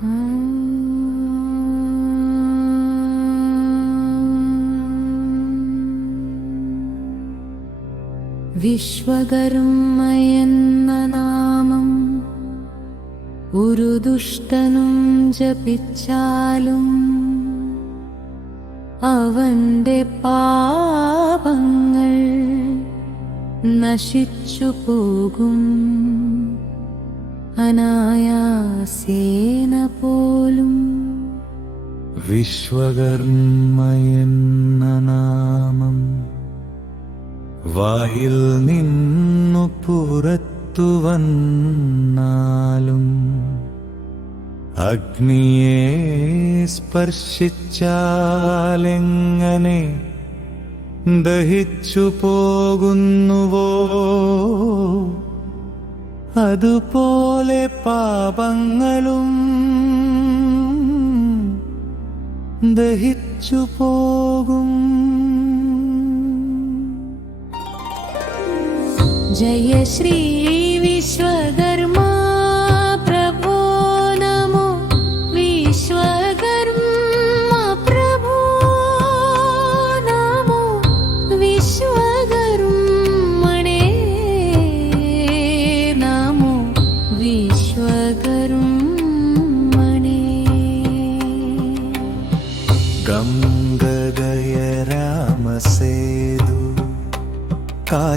വിശ്വകർമ്മയെന്ന നാമം ഒരു ദുഷ്ടനും ജപിച്ചാലും അവന്റെ പാപങ്ങൾ നശിച്ചു പോകും. അനായാസേന പോലും. വിശ്വകർമ്മയെന്ന നാമം വായിൽ നിന്നു പുറത്തു വന്നാലും അഗ്നിയെ സ്പർശിച്ചാലെങ്ങനെ ദഹിച്ചു പോകുന്നുവോ അതുപോലെ പാപങ്ങളും ദഹിച്ചു പോകും. ജയ ശ്രീ വിശ്വകർമാ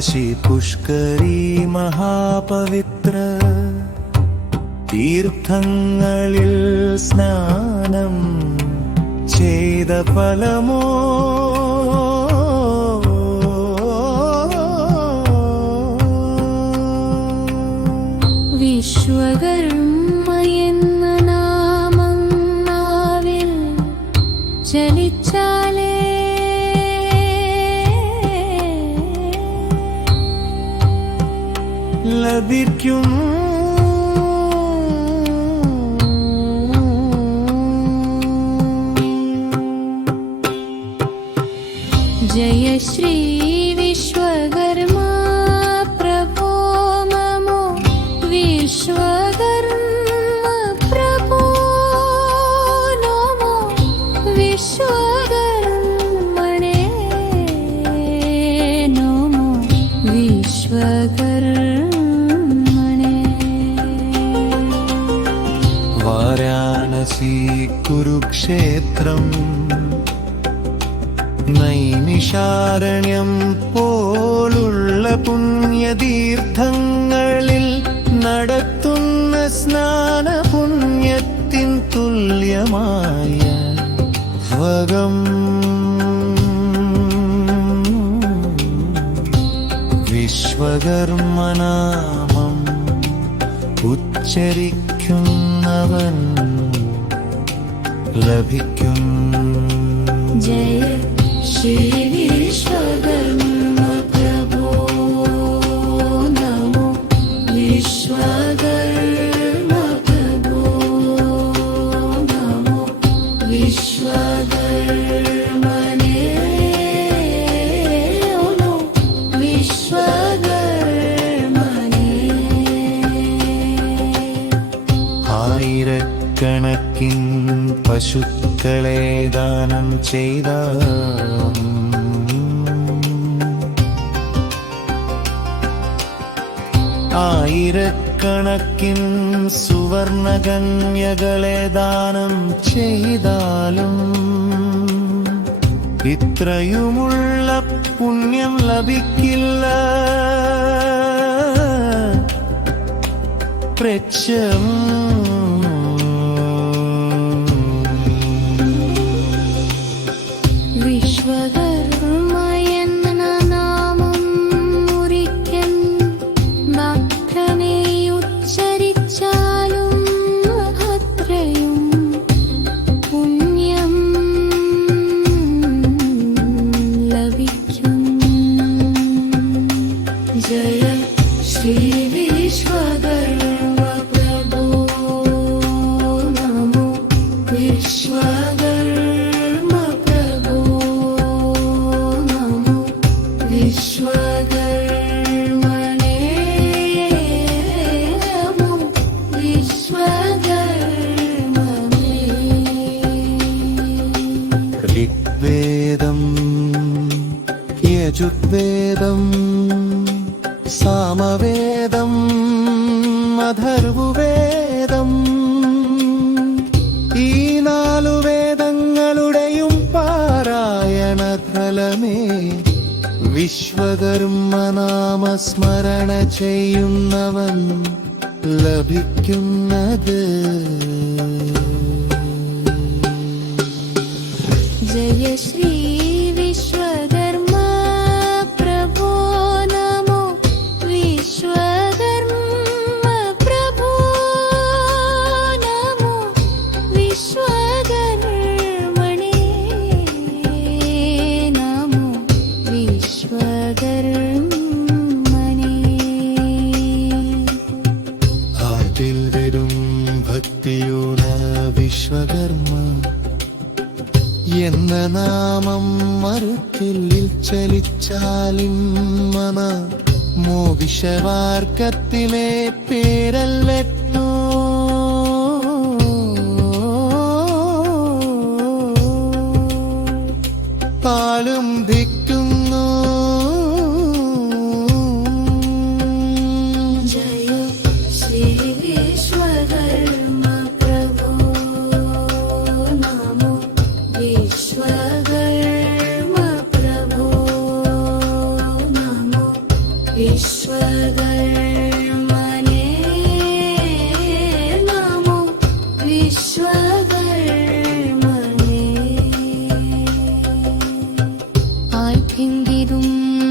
കാശി പുഷ്കരി മഹാപവിത്ര തീർത്ഥങ്ങളിൽ സ്നാനം ചെയ്ത ഫലമോ? വിശ്വകർമ്മ എന്ന നാമം നാവിൽ ചലിച്ചാലേ ലഭിക്കും കുരുക്ഷേത്രം. നൈനിഷാരണ്യം പോലുള്ള പുണ്യതീർത്ഥങ്ങളിൽ നടത്തുന്ന സ്നാന പുണ്യത്തിൻ തുല്യമായ വകം വിശ്വകർമ്മനാമം ഉച്ചരിക്കുന്നവൻ ലഭിക്കും. ജയ ശ്രീ വിശ്വകർമ്മ പ്രഭോ പശുക്കളെ ദാനം ചെയ്ത ആയിരക്കണക്കിൻ സുവർണകന്യകളെ ദാനം ചെയ്താലും ഇത്രയുമുള്ള പുണ്യം ലഭിക്കില്ല. പ്രച്യം വിശ്വകർമ്മ വേദം യജുർവേദം സാമവേദം അഥർവുവേദം. ഈ നാലു വേദങ്ങളുടെയും പാരായണ പാരായണഫലമേ വിശ്വകർമ്മനാമസ്മരണ ചെയ്യുന്നവൻ ലഭിക്കുന്നത്. जय श्री മറുക്കില്ലിൽ ചലിച്ചാലിൻ മന മോവിഷവാർക്കത്തിലെ പേരല്ലോ പാലും ധിക്കുന്നു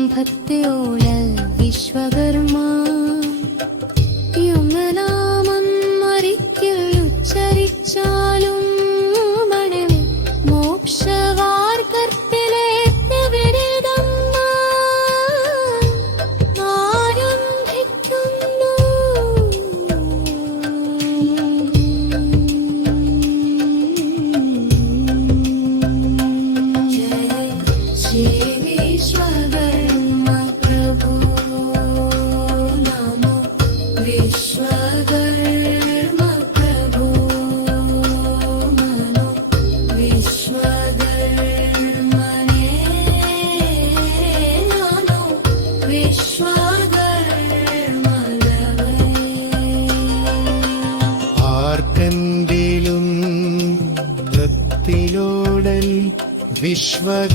ഭക്തിയോളൽ വിശ്വകർമ്മ. Aşk ve